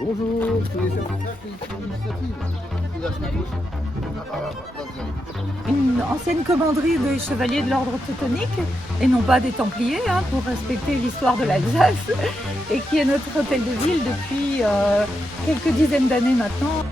Bonjour, je voulais faire un crack initiative. Et là, je me touche. Une ancienne commanderie des chevaliers de l'ordre teutonique, et non pas des Templiers, pour respecter l'histoire de l'Alsace, et qui est notre hôtel de ville depuis quelques dizaines d'années maintenant.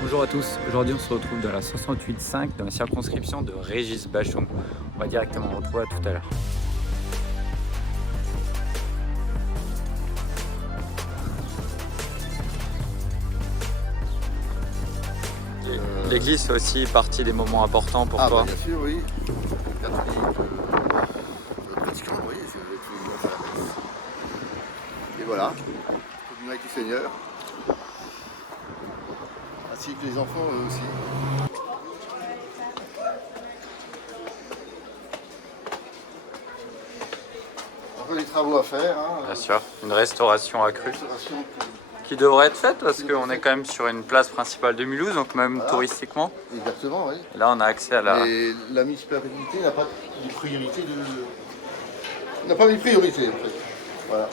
Bonjour à tous, aujourd'hui on se retrouve dans la 68.5 dans la circonscription de Régis-Bachung. On va directement retrouver à tout à l'heure. L'église fait aussi partie des moments importants pour toi. Bien sûr, oui. Pratiquement, oui, je vais tous les jours faire la messe. Et voilà, communion avec le Seigneur. Ainsi que les enfants eux aussi. Encore des travaux à faire. Bien sûr, une restauration accrue Restauration. qui devrait être faite parce qu'on est quand même sur une place principale de Mulhouse, donc même Voilà. touristiquement. Exactement, oui. Là on a accès à la... Et la municipalité n'a pas de priorité n'a pas mis priorité en fait. Voilà.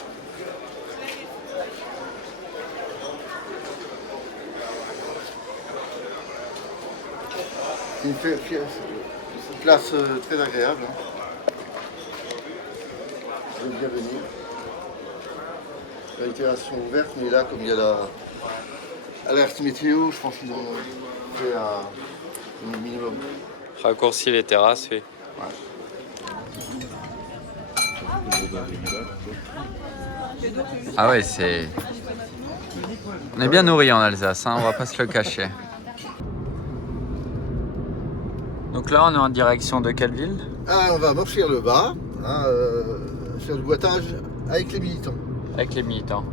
C'est une place très agréable. Vous êtes bienvenue. La itération ouverte, mais là, comme il y a l'alerte météo, je pense qu'ils ont fait un minimum. Raccourci les terrasses, oui. Ah ouais, c'est... On est bien nourris en Alsace, on va pas se le cacher. Donc là, on est en direction de quelle ville? On va m'offrir le bas, faire le boitage avec les militants. Avec les militants.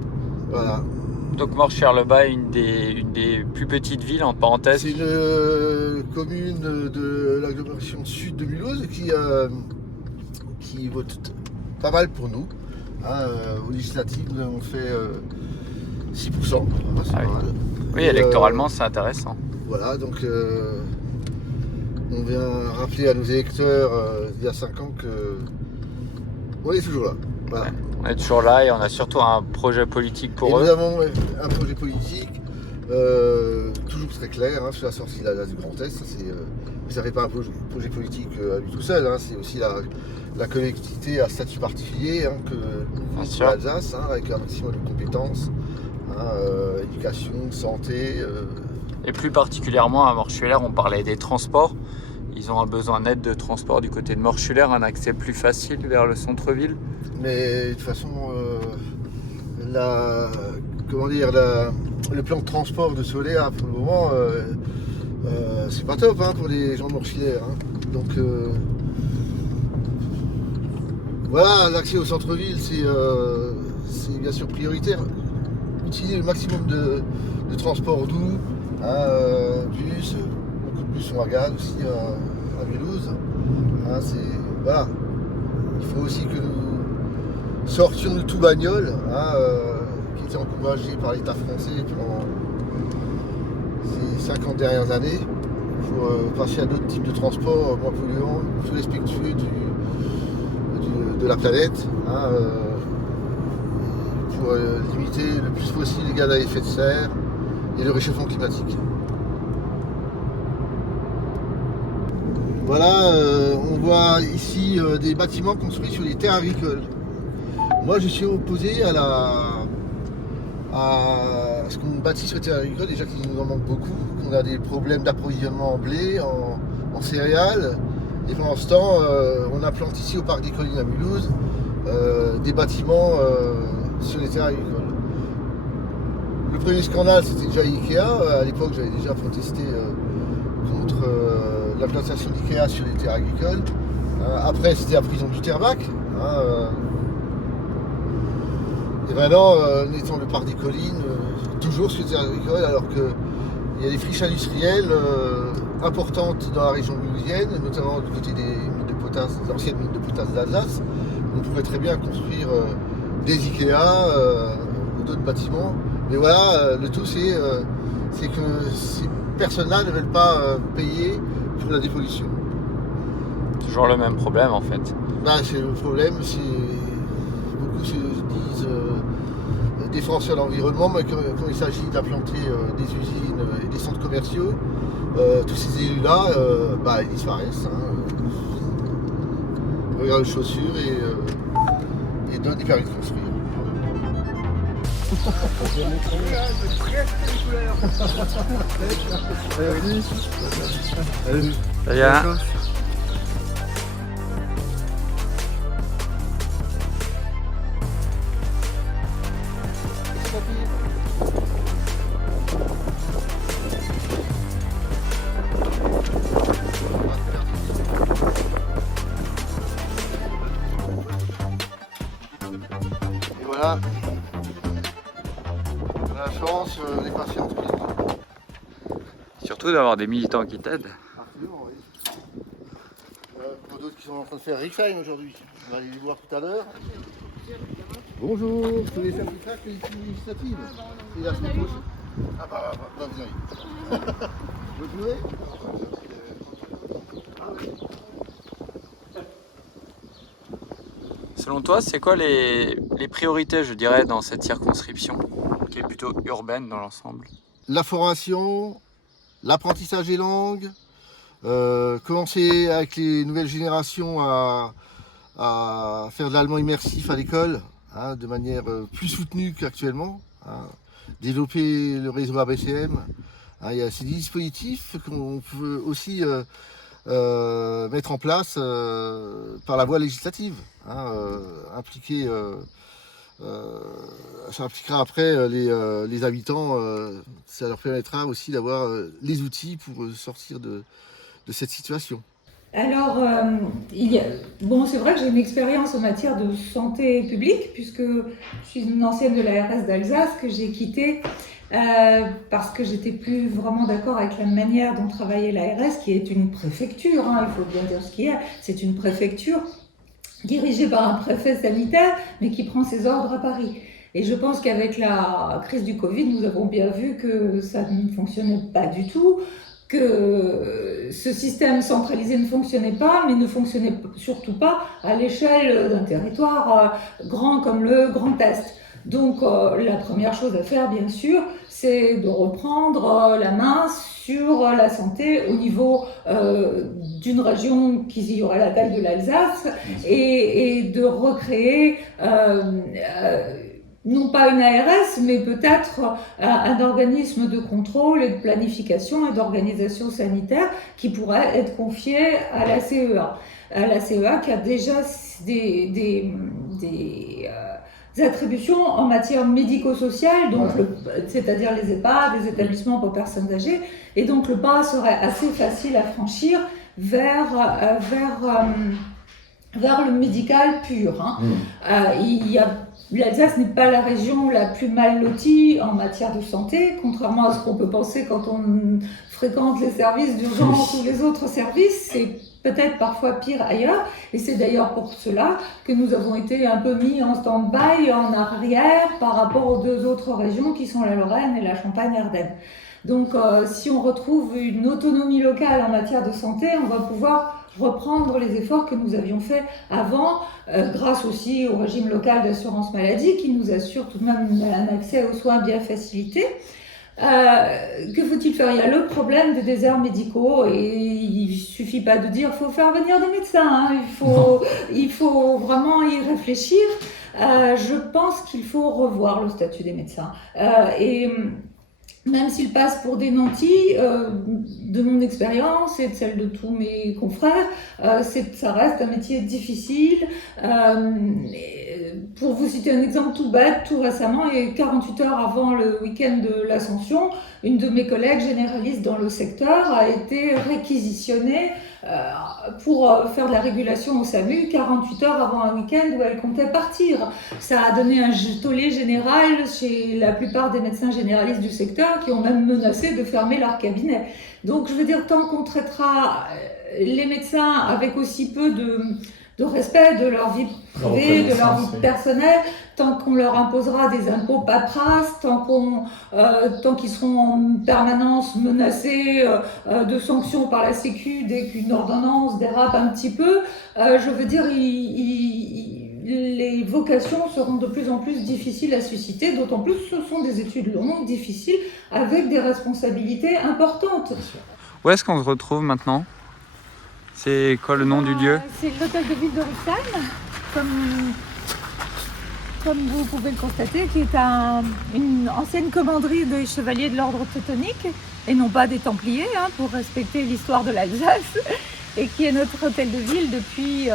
Voilà. Donc Morchier-le-Bas est une des plus petites villes, en parenthèse. C'est une commune de l'agglomération sud de Mulhouse qui vote pas mal pour nous. Aux législatives, on fait 6%. C'est pas mal. Oui, Et, électoralement, c'est intéressant. Voilà, donc on vient rappeler à nos électeurs il y a 5 ans que on est toujours là. Voilà. Ouais. On est toujours là et on a surtout un projet politique pour eux. Nous avons un projet politique toujours très clair sur la sortie de l'Alsace du Grand Est. Ça ne fait pas un projet politique à lui tout seul, c'est aussi la collectivité à statut particulier que nous vivons l'Alsace, avec un maximum de compétences, éducation, santé. Et plus particulièrement à Morchuller, on parlait des transports. Ils ont un besoin net de transport du côté de Morchuller, un accès plus facile vers le centre-ville. Mais de toute façon, le plan de transport de Soléa pour le moment, c'est pas top pour les gens de Morchuller. Donc voilà, l'accès au centre-ville, c'est bien sûr prioritaire. Utiliser le maximum de transports doux, bus, beaucoup de bus sont à gare aussi à Mulhouse. Voilà. Il faut aussi que nous sortions de tout bagnole, qui était encouragé par l'État français pendant ces 50 dernières années, pour passer à d'autres types de transports moins polluants, plus respectueux de la planète, pour limiter le plus possible les gaz à effet de serre et le réchauffement climatique. Voilà, on voit ici des bâtiments construits sur des terres agricoles. Moi, je suis opposé à ce qu'on bâtit sur les terres agricoles, déjà qu'il nous en manque beaucoup, qu'on a des problèmes d'approvisionnement en blé, en céréales. Et pendant ce temps, on implante ici au Parc des Collines à Mulhouse des bâtiments sur les terres agricoles. Le premier scandale, c'était déjà Ikea. À l'époque, j'avais déjà protesté contre l'implantation d'Ikea sur les terres agricoles. Après, c'était la prison du Terbac. Et maintenant, nous étant le Parc des Collines, toujours sur les terres agricoles, alors qu'il y a des friches industrielles importantes dans la région mulhousienne, notamment du côté des mines de potasse, des anciennes mines de potasse d'Alsace. On pourrait très bien construire des Ikea ou d'autres bâtiments. Mais voilà, le tout c'est que ces personnes-là ne veulent pas payer pour la dépollution. Toujours le même problème en fait. C'est le problème, beaucoup se disent défenseurs de l'environnement, mais quand il s'agit d'implanter des usines et des centres commerciaux, tous ces élus-là, ils disparaissent. Regardent les chaussures et donnent des permis de construire. Ça vient. Et voilà, on a la chance des patients. Surtout d'avoir des militants qui t'aident. Absolument, oui. Pour d'autres qui sont en train de faire Rickshine aujourd'hui. On va aller les voir tout à l'heure. Bonjour, vous voulez faire du track législative? C'est la semaine prochaine. Vous allez. Vous jouez? Selon toi, c'est quoi les priorités, je dirais, dans cette circonscription, qui est plutôt urbaine dans l'ensemble? La formation, l'apprentissage des langues, commencer avec les nouvelles générations à faire de l'allemand immersif à l'école, de manière plus soutenue qu'actuellement, développer le réseau ABCM. Il y a ces dispositifs qu'on peut aussi mettre en place par la voie législative, impliquer. Ça impliquera après les habitants, ça leur permettra aussi d'avoir les outils pour sortir de cette situation. Alors, c'est vrai que j'ai une expérience en matière de santé publique, puisque je suis une ancienne de l'ARS d'Alsace que j'ai quittée parce que j'étais plus vraiment d'accord avec la manière dont travaillait l'ARS, qui est une préfecture, il faut bien dire ce qu'il y a, c'est une préfecture dirigée par un préfet sanitaire, mais qui prend ses ordres à Paris. Et je pense qu'avec la crise du Covid, nous avons bien vu que ça ne fonctionnait pas du tout, que ce système centralisé ne fonctionnait pas, mais ne fonctionnait surtout pas à l'échelle d'un territoire grand comme le Grand Est. Donc la première chose à faire, bien sûr, c'est de reprendre la main sur la santé au niveau d'une région qui y aurait la taille de l'Alsace et de recréer non pas une ARS, mais peut-être un organisme de contrôle et de planification et d'organisation sanitaire qui pourrait être confié à la CEA. La CEA qui a déjà des attributions en matière médico-sociale, donc c'est-à-dire les EHPAD, les établissements pour personnes âgées, et donc le pas serait assez facile à franchir vers le médical pur. L'Alsace n'est pas la région la plus mal lotie en matière de santé, contrairement à ce qu'on peut penser quand on fréquente les services d'urgence ou les autres services. C'est peut-être parfois pire ailleurs, et c'est d'ailleurs pour cela que nous avons été un peu mis en stand-by, en arrière, par rapport aux deux autres régions qui sont la Lorraine et la Champagne-Ardenne. Donc si on retrouve une autonomie locale en matière de santé, on va pouvoir reprendre les efforts que nous avions faits avant, grâce aussi au régime local d'assurance maladie qui nous assure tout de même un accès aux soins bien facilité. Que faut-il faire? Il y a le problème des déserts médicaux et il ne suffit pas de dire qu'il faut faire venir des médecins, il faut vraiment y réfléchir. Je pense qu'il faut revoir le statut des médecins. Même s'ils passent pour des nantis, de mon expérience et de celle de tous mes confrères, ça reste un métier difficile, Pour vous citer un exemple tout bête, tout récemment, et 48 heures avant le week-end de l'Ascension, une de mes collègues généralistes dans le secteur a été réquisitionnée pour faire de la régulation au SAMU 48 heures avant un week-end où elle comptait partir. Ça a donné un tollé général chez la plupart des médecins généralistes du secteur qui ont même menacé de fermer leur cabinet. Donc je veux dire, tant qu'on traitera les médecins avec aussi peu de respect de leur vie privée, de leur vie personnelle, tant qu'on leur imposera des impôts paperasse, tant qu'ils seront en permanence menacés de sanctions par la Sécu dès qu'une ordonnance dérape un petit peu, je veux dire, les vocations seront de plus en plus difficiles à susciter, d'autant plus ce sont des études longues, difficiles, avec des responsabilités importantes. Où est-ce qu'on se retrouve maintenant? C'est quoi le nom du lieu? C'est l'hôtel de ville de Rixheim, comme vous pouvez le constater, qui est une ancienne commanderie des chevaliers de l'ordre teutonique, et non pas des Templiers, pour respecter l'histoire de l'Alsace, et qui est notre hôtel de ville depuis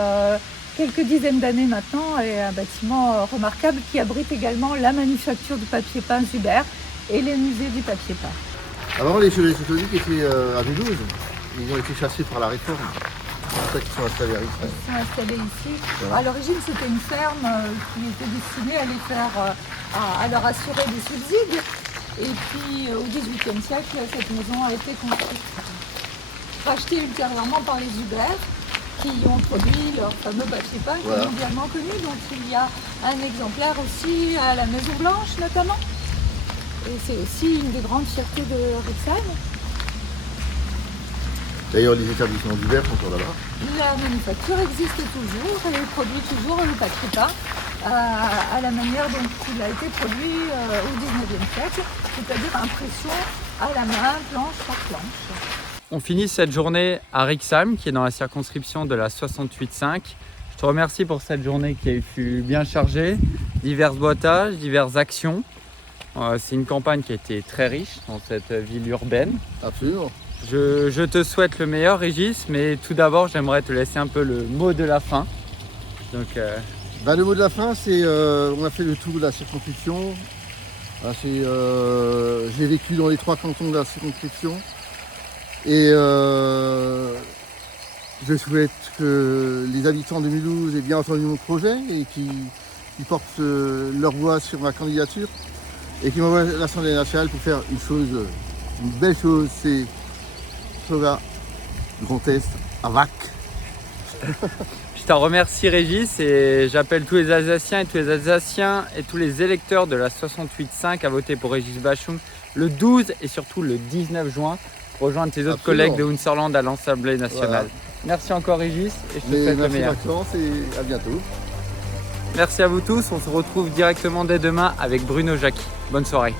quelques dizaines d'années maintenant, et un bâtiment remarquable qui abrite également la manufacture du papier peint Zuber et les musées du papier peint. Avant, les chevaliers teutoniques étaient à Mulhouse. Ils ont été chassés par la réforme. C'est pour ça qu'ils sont installés à Rixheim. Ils sont installés ici. Voilà. À l'origine, c'était une ferme qui était destinée à les faire, à leur assurer des subsides. Et puis, au XVIIIe siècle, cette maison a été construite. Rachetée ultérieurement par les Zuber, qui ont produit leur fameux papier peint, qui est mondialement connu. Donc, il y a un exemplaire aussi à la Maison Blanche, notamment. Et c'est aussi une des grandes fiertés de Rixheim. D'ailleurs, les établissements d'hiver sont encore là-bas. La manufacture existe toujours et produit toujours le papier peint à la manière dont il a été produit au XIXe siècle, c'est-à-dire impression à la main, planche par planche. On finit cette journée à Rixheim, qui est dans la circonscription de la 68.5. Je te remercie pour cette journée qui fut bien chargée, divers boitages, diverses actions. C'est une campagne qui a été très riche dans cette ville urbaine. Absolument. Je te souhaite le meilleur, Régis, mais tout d'abord, j'aimerais te laisser un peu le mot de la fin. Donc, le mot de la fin, c'est on a fait le tour de la circonscription. J'ai vécu dans les 3 cantons de la circonscription. Et je souhaite que les habitants de Mulhouse aient bien entendu mon projet et qu'ils portent leur voix sur ma candidature et qu'ils m'envoient à l'Assemblée nationale pour faire une belle chose, c'est Soga, Grand Est, à Vac. Je te remercie, Régis, et j'appelle tous les Alsaciens et tous les électeurs de la 68.5 à voter pour Régis Bachung le 12 et surtout le 19 juin pour rejoindre tes autres collègues de Unserland à l'Assemblée nationale. Voilà. Merci encore, Régis, et je te souhaite le meilleur. Merci et à bientôt. Merci à vous tous, on se retrouve directement dès demain avec Bruno Jacqui. Bonne soirée.